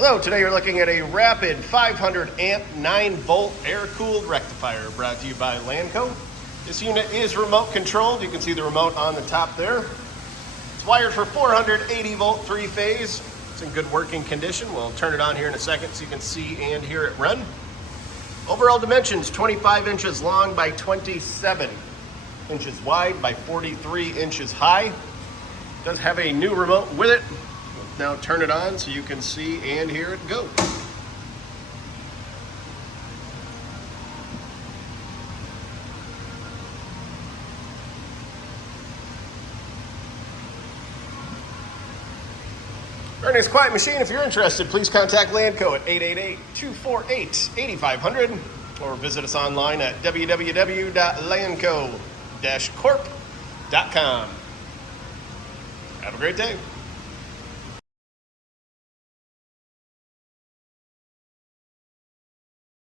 Hello, today you're looking at a rapid 500 amp 9 volt air-cooled rectifier brought to you by Lanco. This unit is remote controlled. You can see the remote on the top there. It's wired for 480 volt 3-phase. It's in good working condition. We'll turn it on here in a second so you can see and hear it run. Overall dimensions, 25 inches long by 27 inches wide by 43 inches high. It does have a new remote with it. Now turn it on so you can see and hear it go. Very nice quiet machine. If you're interested, please contact Lanco at 888-248-8500 or visit us online at www.lanco-corp.com. Have a great day.